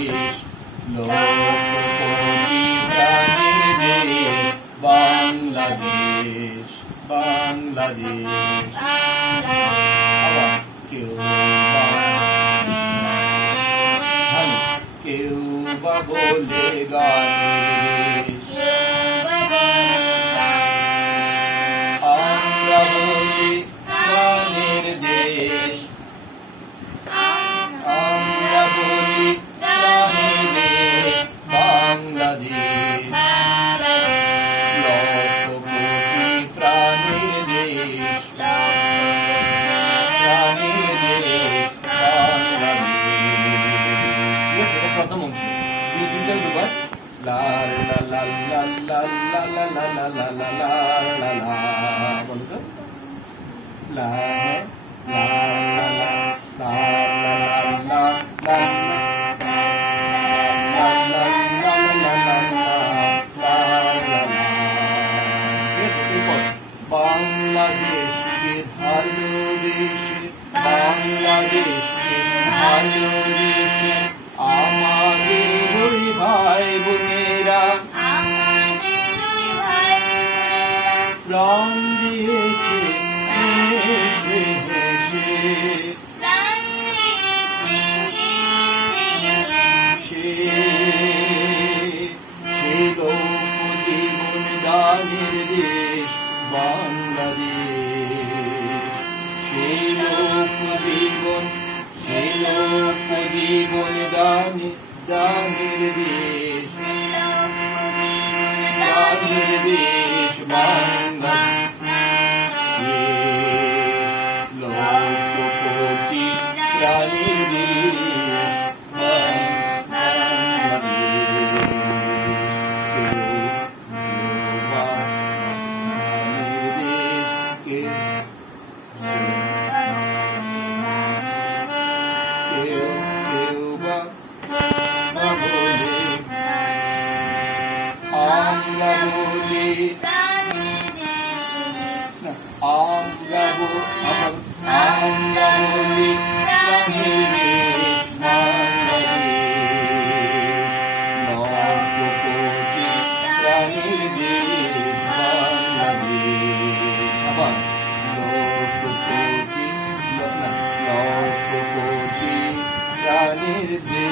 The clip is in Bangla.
দেশ, লক্ষ-কোটি প্রাণীর দেশ, বাংলাদেশ, বাংলাদেশ। আবার কেউ বা বলে গানের দেশ, আমরা বলি প্রাণের দেশ, আমরা বলি প্রাণের দেশ, বাংলাদেশ, লক্ষ কোটি প্রাণীর দেশ, প্রাণীর দেশ, বাংলাদেশ। ঠিক আছে, এটা প্রথম অংশ। দ্বিতীয় দুবার লা লা লা লা লা লা লা লা লা লা লা লা লা বলো তো, লা লা লা লা লা লা বাংলাদেশকে ভালোবেসে, বাংলাদেশকে ভালোবেসে আমাদের ওই ভাই বোনেরা প্রাণ দিয়েছে হেসে হেসে, সে লোক জীবন দানের দেশ, বাংলাদেশ, সেই লোক জীবন, সেই লোক জীবন দানের দেশ, দানের দেশ, বাংলাদেশ, লক্ষ কোটি প্রাণীর দেশ, আমরা বলি প্রাণীর দেশ, বাংলাদেশ, লক্ষ কোটি প্রাণীর দেশ, বাংলাদেশ। আবার লক্ষ কোটি প্রাণীর দেশ।